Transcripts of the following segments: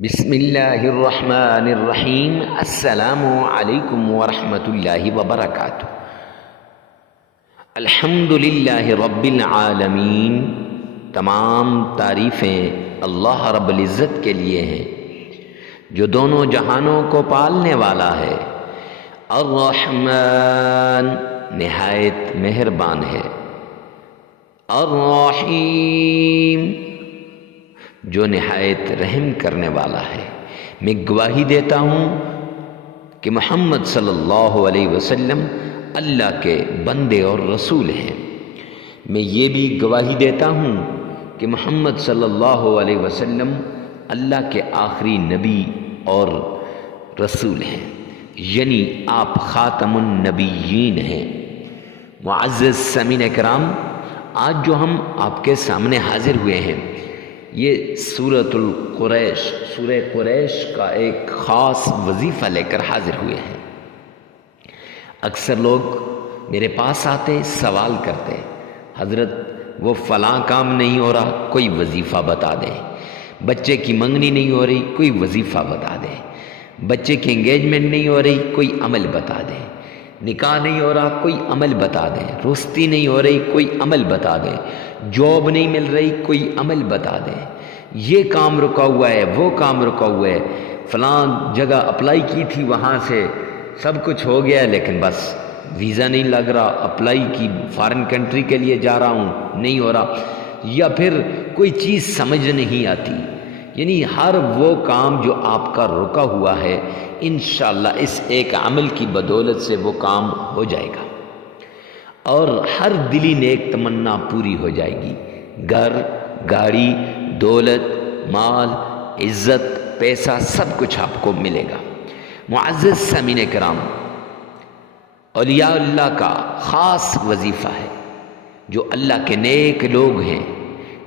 بسم اللہ الرحمن الرحیم۔ السلام علیکم ورحمۃ اللہ وبرکاتہ۔ الحمد للہ رب العالمین، تمام تعریفیں اللہ رب العزت کے لیے ہیں جو دونوں جہانوں کو پالنے والا ہے۔ الرحمن نہایت مہربان ہے، الرحیم جو نہایت رحم کرنے والا ہے۔ میں گواہی دیتا ہوں کہ محمد صلی اللہ علیہ وسلم اللہ کے بندے اور رسول ہیں۔ میں یہ بھی گواہی دیتا ہوں کہ محمد صلی اللہ علیہ وسلم اللہ کے آخری نبی اور رسول ہیں، یعنی آپ خاتم النبیین ہیں۔ معزز سامعین کرام، آج جو ہم آپ کے سامنے حاضر ہوئے ہیں، یہ سورۃ القریش، سورہ قریش کا ایک خاص وظیفہ لے کر حاضر ہوئے ہیں۔ اکثر لوگ میرے پاس آتے سوال کرتے، حضرت وہ فلاں کام نہیں ہو رہا، کوئی وظیفہ بتا دیں۔ بچے کی منگنی نہیں ہو رہی، کوئی وظیفہ بتا دیں۔ بچے کی انگیجمنٹ نہیں ہو رہی، کوئی عمل بتا دیں۔ نکاح نہیں ہو رہا، کوئی عمل بتا دیں۔ رخصتی نہیں ہو رہی، کوئی عمل بتا دیں۔ جاب نہیں مل رہی، کوئی عمل بتا دیں۔ یہ کام رکا ہوا ہے، وہ کام رکا ہوا ہے، فلاں جگہ اپلائی کی تھی، وہاں سے سب کچھ ہو گیا لیکن بس ویزا نہیں لگ رہا، اپلائی کی فارن کنٹری کے لیے جا رہا ہوں، نہیں ہو رہا، یا پھر کوئی چیز سمجھ نہیں آتی۔ یعنی ہر وہ کام جو آپ کا رکا ہوا ہے، انشاءاللہ اس ایک عمل کی بدولت سے وہ کام ہو جائے گا اور ہر دلی نیک تمنا پوری ہو جائے گی۔ گھر، گاڑی، دولت، مال، عزت، پیسہ، سب کچھ آپ کو ملے گا۔ معزز سامعین کرام، اولیاء اللہ کا خاص وظیفہ ہے، جو اللہ کے نیک لوگ ہیں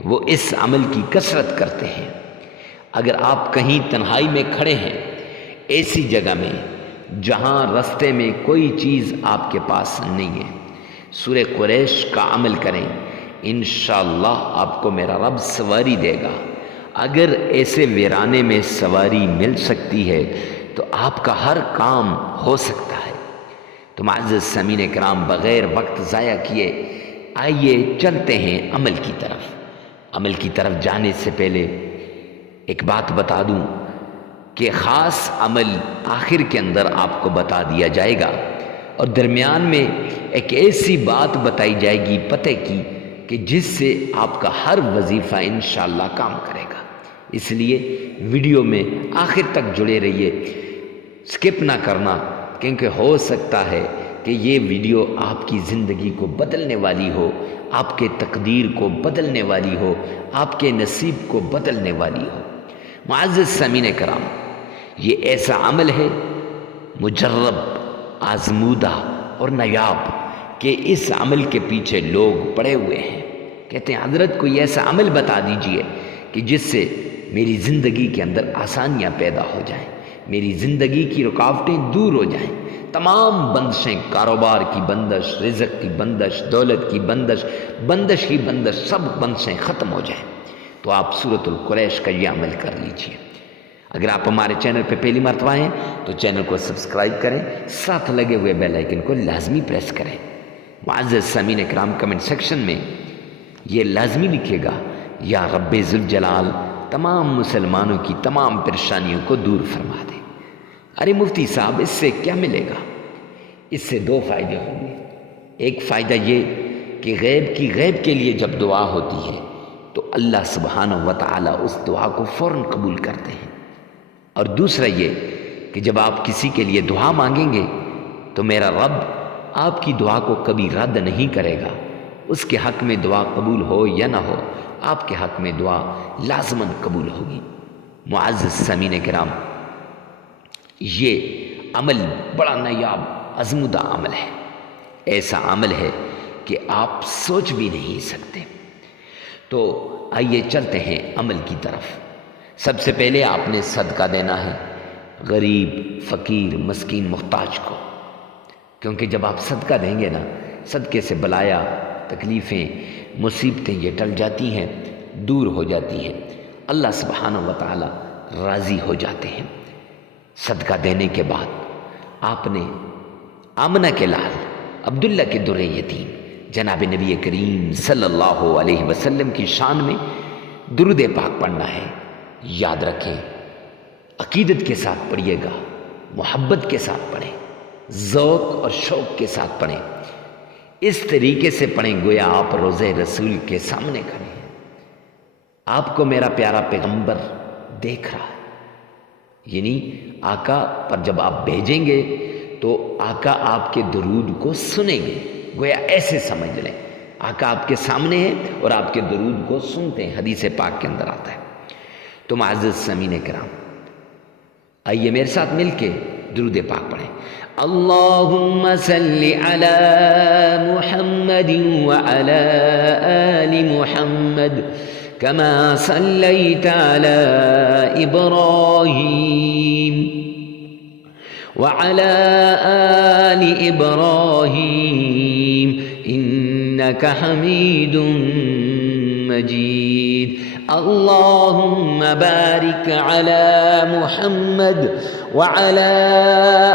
وہ اس عمل کی کثرت کرتے ہیں۔ اگر آپ کہیں تنہائی میں کھڑے ہیں، ایسی جگہ میں جہاں رستے میں کوئی چیز آپ کے پاس نہیں ہے، سورہ قریش کا عمل کریں، انشاءاللہ آپ کو میرا رب سواری دے گا۔ اگر ایسے ویرانے میں سواری مل سکتی ہے تو آپ کا ہر کام ہو سکتا ہے۔ تو معزز سامعین کرام، بغیر وقت ضائع کیے آئیے چلتے ہیں عمل کی طرف۔ عمل کی طرف جانے سے پہلے ایک بات بتا دوں کہ خاص عمل آخر کے اندر آپ کو بتا دیا جائے گا، اور درمیان میں ایک ایسی بات بتائی جائے گی پتہ کی کہ جس سے آپ کا ہر وظیفہ انشاءاللہ کام کرے گا۔ اس لیے ویڈیو میں آخر تک جڑے رہیے، سکپ نہ کرنا، کیونکہ ہو سکتا ہے کہ یہ ویڈیو آپ کی زندگی کو بدلنے والی ہو، آپ کے تقدیر کو بدلنے والی ہو، آپ کے نصیب کو بدلنے والی ہو۔ معزز سامعین کرام، یہ ایسا عمل ہے مجرب، آزمودہ اور نایاب کہ اس عمل کے پیچھے لوگ پڑے ہوئے ہیں۔ کہتے ہیں حضرت کوئی ایسا عمل بتا دیجئے کہ جس سے میری زندگی کے اندر آسانیاں پیدا ہو جائیں، میری زندگی کی رکاوٹیں دور ہو جائیں، تمام بندشیں، کاروبار کی بندش، رزق کی بندش، دولت کی بندش، بندش ہی بندش، سب بندشیں ختم ہو جائیں۔ تو آپ سورۃ القریش کا یہ عمل کر لیجئے۔ اگر آپ ہمارے چینل پہ پہلی مرتبہ ہیں تو چینل کو سبسکرائب کریں، ساتھ لگے ہوئے بیل آئیکن کو لازمی پریس کریں۔ معزز سامعین کرام، کمنٹ سیکشن میں یہ لازمی لکھے گا، یا رب ذوالجلال تمام مسلمانوں کی تمام پریشانیوں کو دور فرما دے۔ ارے مفتی صاحب، اس سے کیا ملے گا؟ اس سے دو فائدے ہوں گے۔ ایک فائدہ یہ کہ غیب کے لیے جب دعا ہوتی ہے تو اللہ سبحانہ و تعالی اس دعا کو فوراً قبول کرتے ہیں، اور دوسرا یہ کہ جب آپ کسی کے لیے دعا مانگیں گے تو میرا رب آپ کی دعا کو کبھی رد نہیں کرے گا۔ اس کے حق میں دعا قبول ہو یا نہ ہو، آپ کے حق میں دعا لازماً قبول ہوگی۔ معزز سامعین کرام، یہ عمل بڑا نایاب آزمودہ عمل ہے، ایسا عمل ہے کہ آپ سوچ بھی نہیں سکتے۔ تو آئیے چلتے ہیں عمل کی طرف۔ سب سے پہلے آپ نے صدقہ دینا ہے غریب، فقیر، مسکین، محتاج کو، کیونکہ جب آپ صدقہ دیں گے نا، صدقے سے بلایا، تکلیفیں، مصیبتیں یہ ٹل جاتی ہیں، دور ہو جاتی ہیں۔ اللہ سبحانہ و تعالی راضی ہو جاتے ہیں۔ صدقہ دینے کے بعد آپ نے آمنہ کے لال عبداللہ کے در یتیم جناب نبی کریم صلی اللہ علیہ وسلم کی شان میں درود پاک پڑھنا ہے۔ یاد رکھیں، عقیدت کے ساتھ پڑھیے گا، محبت کے ساتھ پڑھیں، ذوق اور شوق کے ساتھ پڑھیں، اس طریقے سے پڑھیں گویا آپ روضہ رسول کے سامنے کھڑے ہیں، آپ کو میرا پیارا پیغمبر دیکھ رہا ہے۔ یعنی آقا پر جب آپ بھیجیں گے تو آقا آپ کے درود کو سنیں گے، گویا ایسے سمجھ لیں آقا آپ کے سامنے ہیں اور آپ کے درود کو سنتے ہیں، حدیث پاک کے اندر آتا ہے۔ تو معزز سامعین کرام، آئیے میرے ساتھ مل کے درود پاک پڑھیں۔ اللہم صلی علی محمد وعلی آل محمد كما صليت على إبراهيم وعلى آل إبراهيم إنك حميد مجيد اللهم بارك على محمد وعلى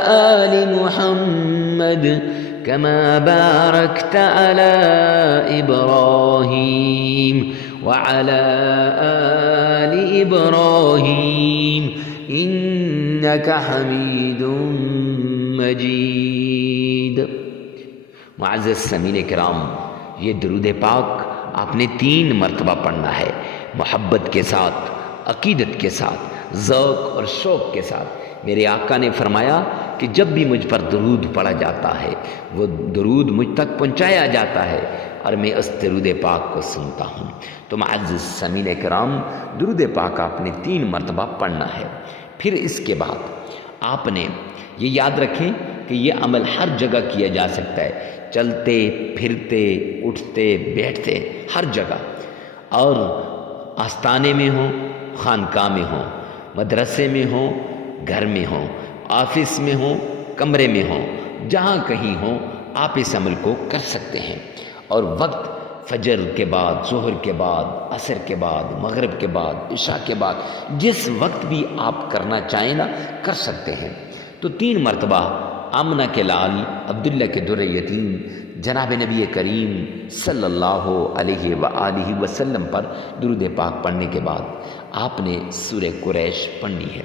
آل محمد كما باركت على إبراهيم وعلى آل إبراهيم إنك حميد مجيد۔ معزز سامعین کرام، یہ درود پاک آپ نے 3 مرتبہ پڑھنا ہے، محبت کے ساتھ، عقیدت کے ساتھ، ذوق اور شوق کے ساتھ۔ میرے آقا نے فرمایا کہ جب بھی مجھ پر درود پڑھا جاتا ہے، وہ درود مجھ تک پہنچایا جاتا ہے اور میں اس درود پاک کو سنتا ہوں۔ تو معزز سامعین کرام، درود پاک آپ نے 3 مرتبہ پڑھنا ہے۔ پھر اس کے بعد آپ نے یہ یاد رکھیں کہ یہ عمل ہر جگہ کیا جا سکتا ہے، چلتے پھرتے اٹھتے بیٹھتے ہر جگہ، اور آستانے میں ہوں، خانقاہ میں ہوں، مدرسے میں ہوں، گھر میں ہوں، آفس میں ہوں، کمرے میں ہوں، جہاں کہیں ہوں آپ اس عمل کو کر سکتے ہیں۔ اور وقت فجر کے بعد، ظہر کے بعد، عصر کے بعد، مغرب کے بعد، عشاء کے بعد، جس وقت بھی آپ کرنا چاہیں نا کر سکتے ہیں۔ تو 3 مرتبہ آمنہ کے لال عبداللہ کے در یتیم جناب نبی کریم صلی اللہ علیہ وآلہ وسلم پر درود پاک پڑھنے کے بعد آپ نے سورہ قریش پڑھنی ہے۔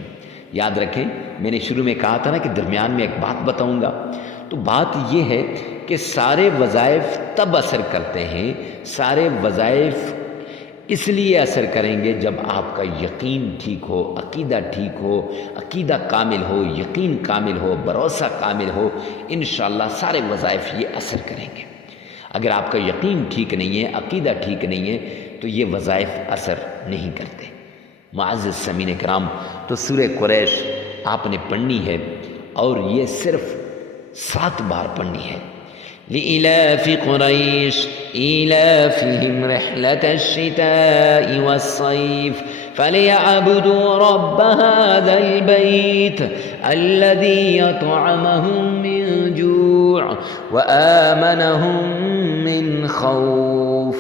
یاد رکھیں، میں نے شروع میں کہا تھا نا کہ درمیان میں ایک بات بتاؤں گا، تو بات یہ ہے کہ سارے وظائف تب اثر کرتے ہیں، سارے وظائف اس لیے اثر کریں گے جب آپ کا یقین ٹھیک ہو، عقیدہ ٹھیک ہو، عقیدہ کامل ہو، یقین کامل ہو، بھروسہ کامل ہو، انشاءاللہ سارے وظائف یہ اثر کریں گے۔ اگر آپ کا یقین ٹھیک نہیں ہے، عقیدہ ٹھیک نہیں ہے، تو یہ وظائف اثر نہیں کرتے۔ معزز سامعین کرام، تو سورہ قریش آپ نے پڑھنی ہے، اور یہ صرف 7 بار پڑھنی ہے۔ لإلاف قريش إيلافهم رحلة الشتاء والصيف فليعبدوا رب هذا البيت الذي يطعمهم من جوع وآمنهم من خوف۔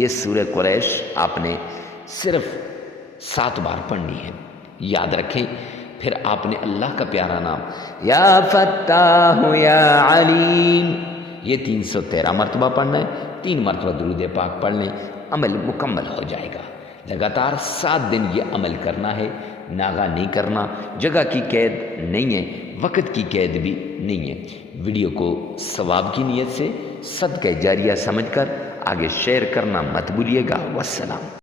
یہ سورہ قریش آپ نے صرف 7 بار پڑھنی ہے، یاد رکھیں۔ پھر آپ نے اللہ کا پیارا نام یا فتاح یا علیم یہ 313 مرتبہ پڑھنا ہے۔ 3 مرتبہ درود پاک پڑھ لیں، عمل مکمل ہو جائے گا۔ لگاتار 7 دن یہ عمل کرنا ہے، ناغہ نہیں کرنا، جگہ کی قید نہیں ہے، وقت کی قید بھی نہیں ہے۔ ویڈیو کو ثواب کی نیت سے صدقہ جاریہ سمجھ کر آگے شیئر کرنا مت بھولیے گا۔ والسلام۔